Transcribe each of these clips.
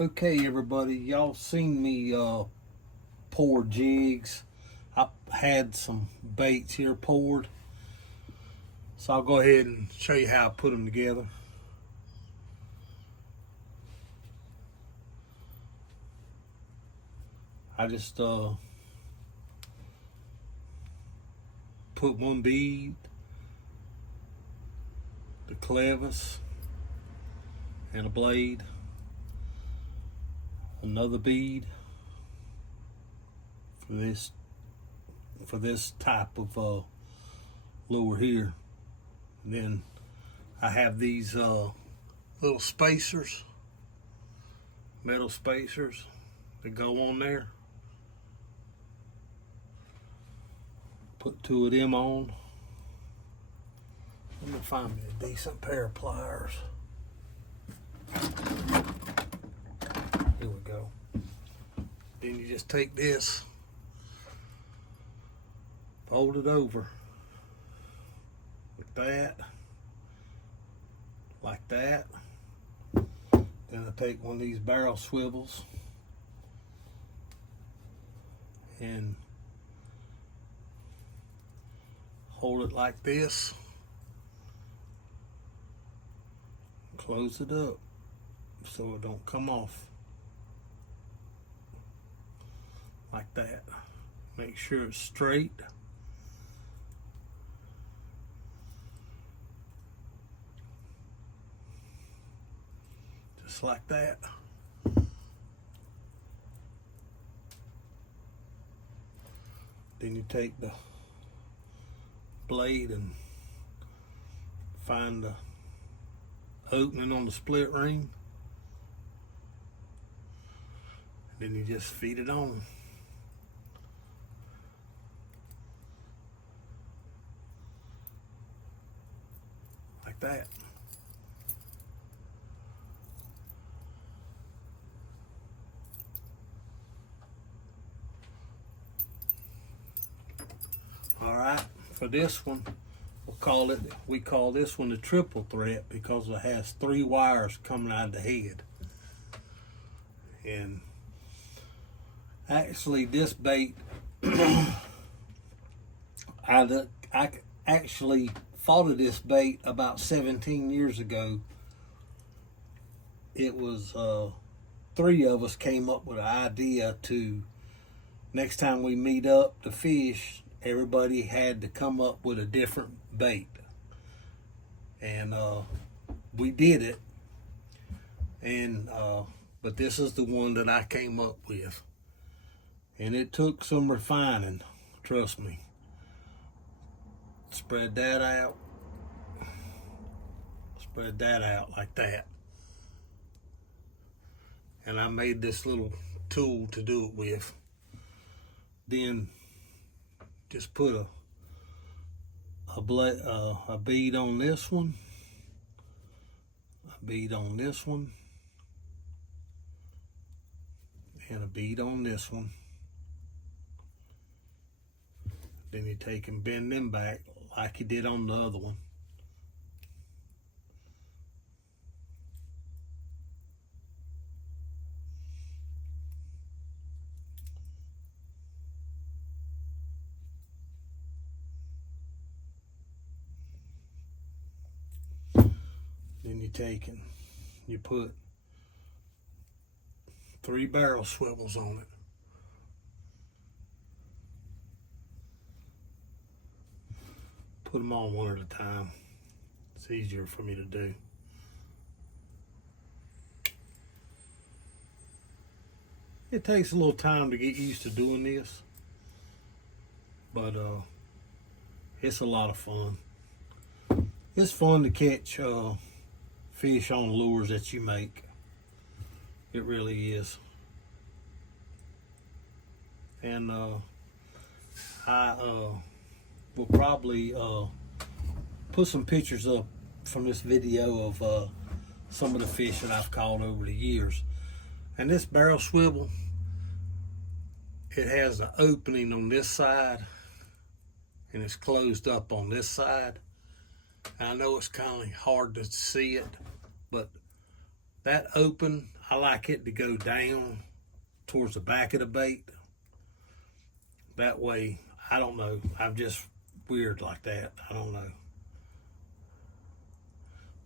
Okay, everybody, y'all seen me pour jigs. I had some baits here poured, so I'll go ahead and show you how I put them together. I just put one bead, the clevis, and a blade, another bead for this type of lure here. And then I have these little spacers, metal spacers that go on there. Put two of them on. Let me find me a decent pair of pliers. Here we go. Then you just take this, fold it over like that. Then I take one of these barrel swivels and hold it like this, close it up so it don't come off, like that. Make sure it's straight. Just like that. Then you take the blade and find the opening on the split ring. Then you just feed it on. Like that. All right, for this one, we call this one the triple threat because it has 3 wires coming out of the head. And actually this bait, I actually thought of this bait about 17 years ago. It was 3 of us came up with an idea to, next time we meet up to fish, everybody had to come up with a different bait. And we did it. And but this is the one that I came up with. And it took some refining, trust me. Spread that out. Spread that out like that. And I made this little tool to do it with. Then just put a bead on this one, a bead on this one, and a bead on this one. Then you take and bend them back like you did on the other one. Then you take and you put 3 barrel swivels on it. Put them on one at a time. It's easier for me to do. It takes a little time to get used to doing this, but it's a lot of fun. It's fun to catch fish on lures that you make. It really is. And I will probably put some pictures up from this video of some of the fish that I've caught over the years. And this barrel swivel, it has an opening on this side and it's closed up on this side. And I know it's kind of hard to see it, but that open, I like it to go down towards the back of the bait. That way, I don't know, I'm just weird like that. I don't know.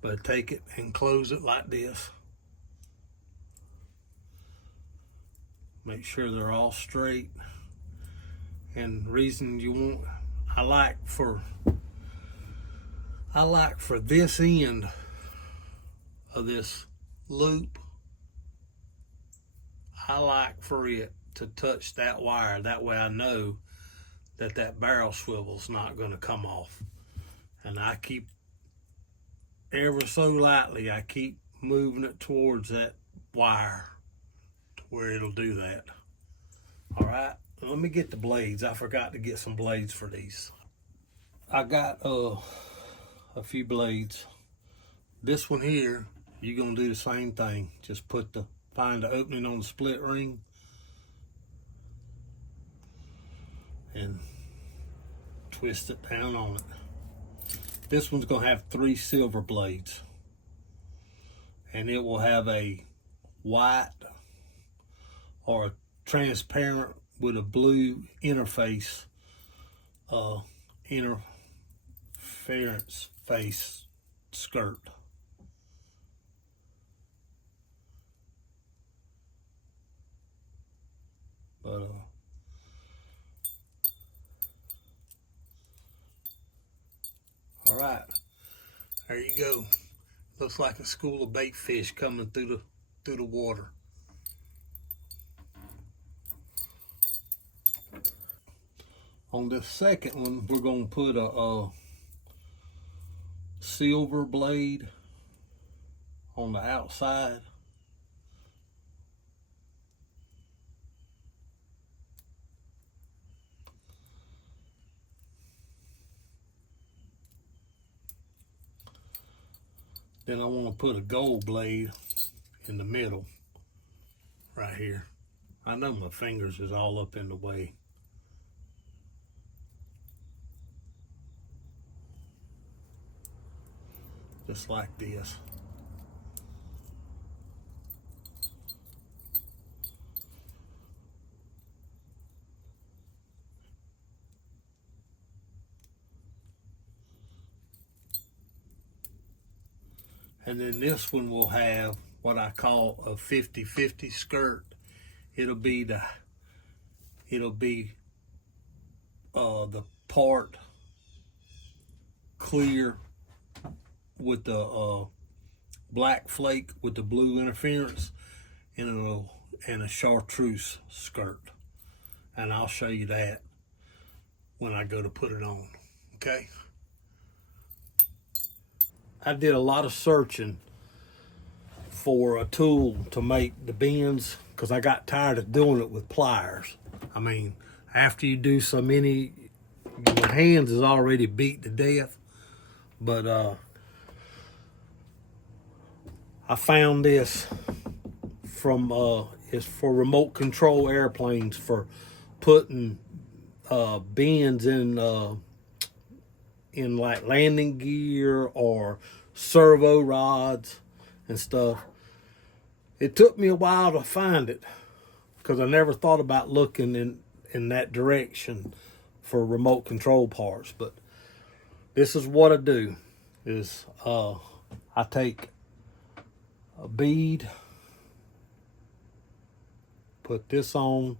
But take it and close it like this. Make sure they're all straight. And the reason you want, I like for this end of this loop, I like for it to touch that wire. That way I know that that barrel swivel's not going to come off. And I keep, ever so lightly, I keep moving it towards that wire to where it'll do that. All right, let me get the blades. I forgot to get some blades for these. I got a few blades. This one here, you're gonna do the same thing. Just find the opening on the split ring and twist it down on it. This one's gonna have 3 silver blades, and it will have a white or a transparent with a blue interface, interference face skirt. But all right, there you go. Looks like a school of bait fish coming through the water. On this second one, we're gonna put a silver blade on the outside. Then I want to put a gold blade in the middle, right here. I know my fingers is all up in the way. Just like this. And then this one will have what I call a 50-50 skirt. It'll be the part clear with the black flake with the blue interference, and a chartreuse skirt. And I'll show you that when I go to put it on. Okay. I did a lot of searching for a tool to make the bends because I got tired of doing it with pliers. I mean, after you do so many, your hands is already beat to death. But I found this from it's for remote control airplanes for putting bends in like landing gear or servo rods and stuff. It took me a while to find it because I never thought about looking in that direction for remote control parts. But this is what I do is I take a bead, put this on.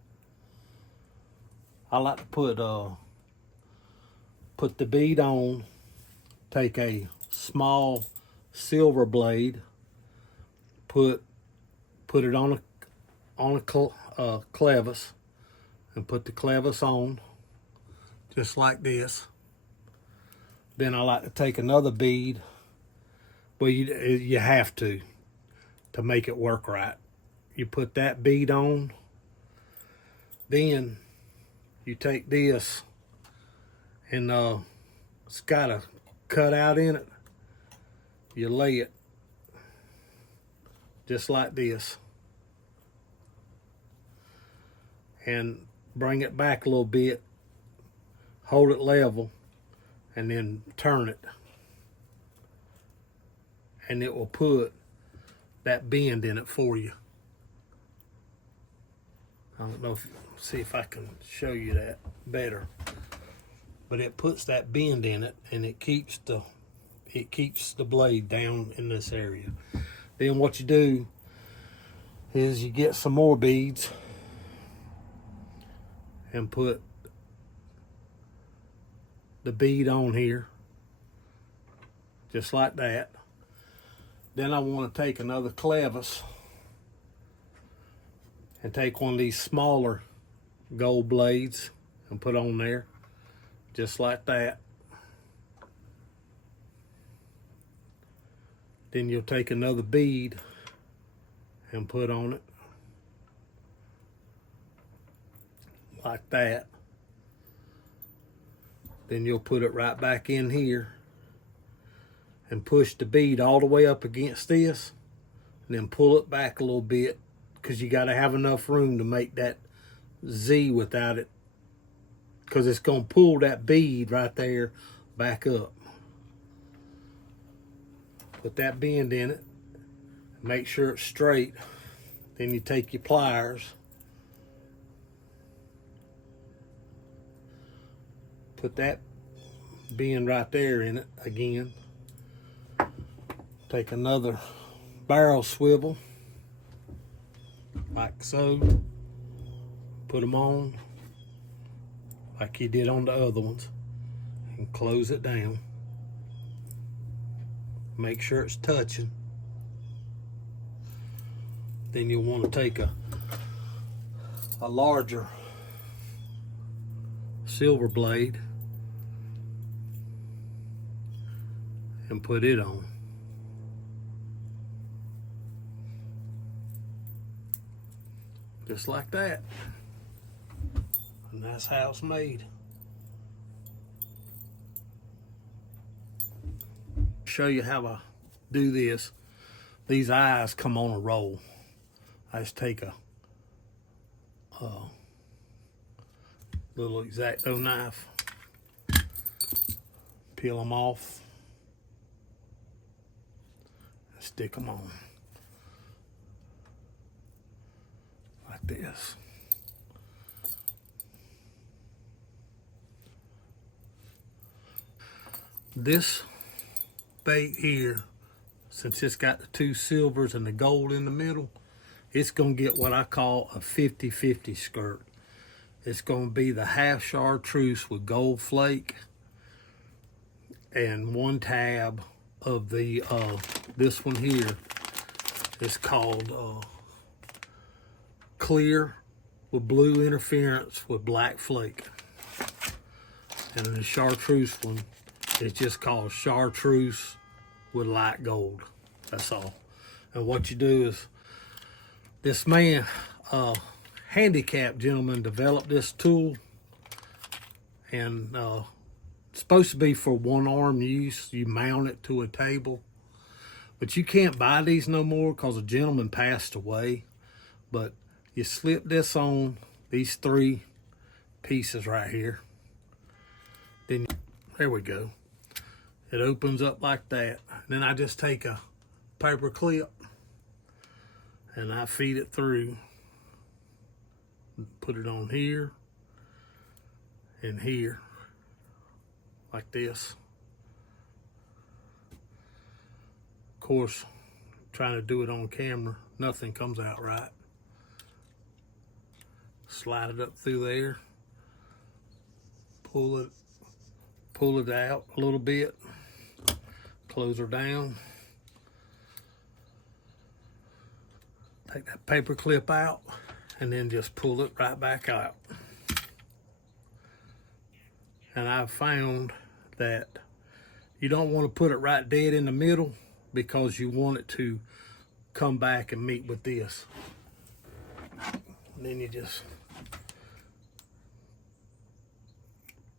I like to put the bead on, take a small silver blade, put it on a clevis, and put the clevis on just like this. Then I like to take another bead. Well, you have to make it work right. You put that bead on, then you take this, and it's got a cutout in it. You lay it just like this and bring it back a little bit, hold it level, and then turn it, and it will put that bend in it for you. I don't know if, see if I can show you that better. But it puts that bend in it, and it keeps the blade down in this area. Then what you do is you get some more beads and put the bead on here, just like that. Then I want to take another clevis and take one of these smaller gold blades and put on there, just like that. Then you'll take another bead and put on it, like that. Then you'll put it right back in here and push the bead all the way up against this, and then pull it back a little bit, because you got to have enough room to make that Z without it, because it's going to pull that bead right there back up. Put that bend in it, make sure it's straight. Then you take your pliers, put that bend right there in it again. Take another barrel swivel, like so. Put them on like you did on the other ones, and close it down. Make sure it's touching. Then you'll want to take a larger silver blade and put it on. Just like that. And that's how it's made. Show you how I do this. These eyes come on a roll. I just take a little X-Acto knife, peel them off, and stick them on like this. This bait here, since it's got the two silvers and the gold in the middle, it's gonna get what I call a 50-50 skirt. It's gonna be the half chartreuse with gold flake and one tab of the this one here is called clear with blue interference with black flake. And the chartreuse one is just called chartreuse with light gold. That's all. And what you do is, this man, handicapped gentleman, developed this tool, and it's supposed to be for one-arm use. You mount it to a table, but you can't buy these no more because a gentleman passed away. But you slip this on these three pieces right here. Then there we go. It opens up like that. Then I just take a paper clip and I feed it through. Put it on here and here, like this. Of course, trying to do it on camera, nothing comes out right. Slide it up through there, pull it out a little bit, close her down, take that paper clip out, and then just pull it right back out. And I've found that you don't want to put it right dead in the middle, because you want it to come back and meet with this. And then you just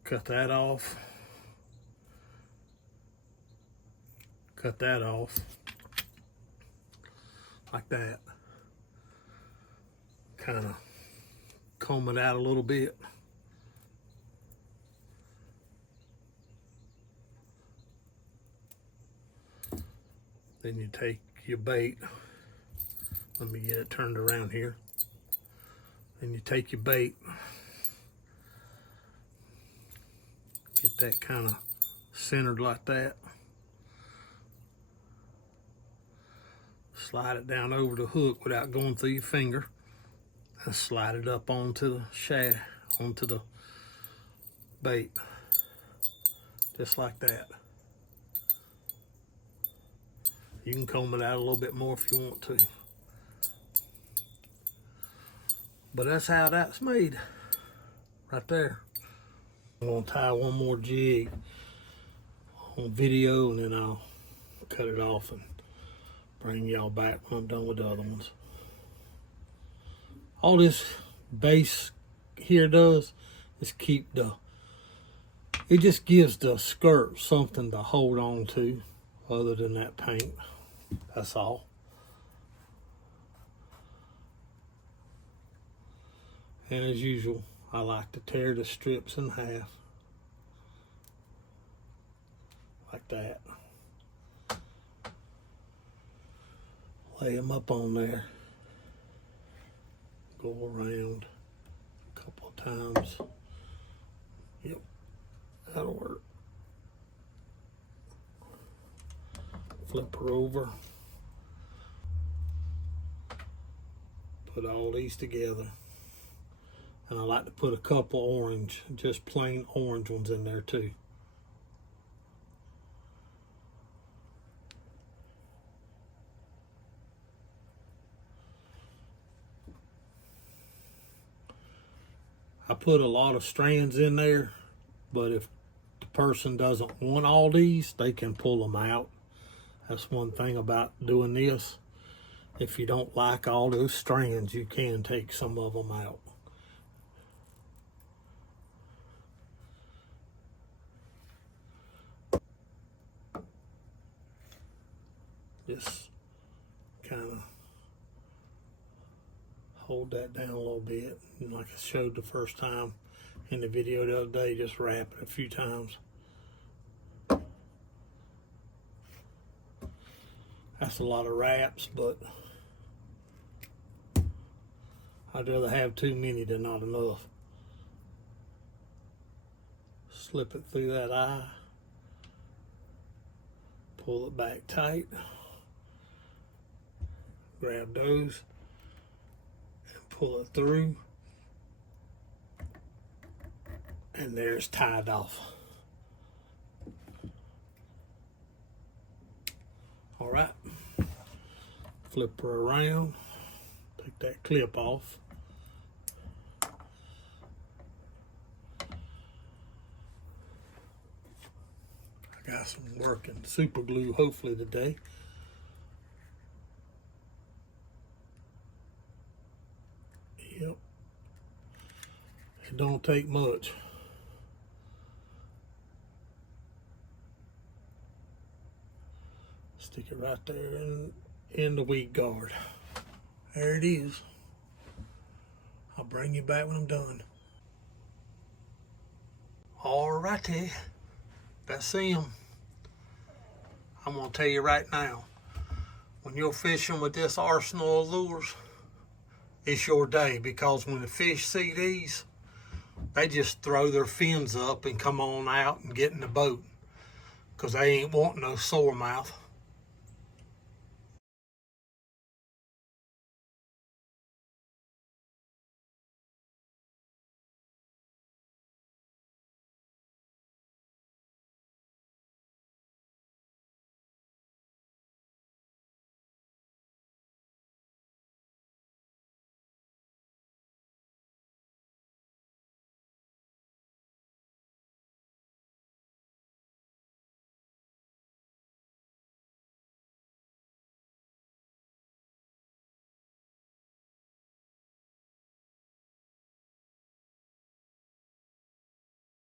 cut that off. Cut that off like that. Kind of comb it out a little bit. Then you take your bait. Let me get it turned around here. Then you take your bait, get that kind of centered like that. Slide it down over the hook without going through your finger, and slide it up onto the shaft, onto the bait, just like that. You can comb it out a little bit more if you want to. But that's how that's made, right there. I'm gonna tie one more jig on video, and then I'll cut it off and bring y'all back when I'm done with the other ones. All this base here does is keep it just gives the skirt something to hold on to other than that paint. That's all. And as usual, I like to tear the strips in half. Like that. Lay them up on there. Go around a couple of times. Yep, that'll work. Flip her over. Put all these together. And I like to put a couple orange, just plain orange ones in there too. I put a lot of strands in there, but if the person doesn't want all these, they can pull them out. That's one thing about doing this. If you don't like all those strands, you can take some of them out. Just kind of hold that down a little bit. And like I showed the first time in the video the other day, just wrap it a few times. That's a lot of wraps, but I'd rather have too many than not enough. Slip it through that eye. Pull it back tight. Grab those and pull it through, and there's tied off. All right, flip her around, take that clip off. I got some working super glue hopefully today. Yep. It don't take much. Stick it right there in the weed guard. There it is. I'll bring you back when I'm done. Alrighty, that's him. I'm gonna tell you right now, when you're fishing with this arsenal of lures, it's your day, because when the fish see these, they just throw their fins up and come on out and get in the boat, because they ain't wanting no sore mouth.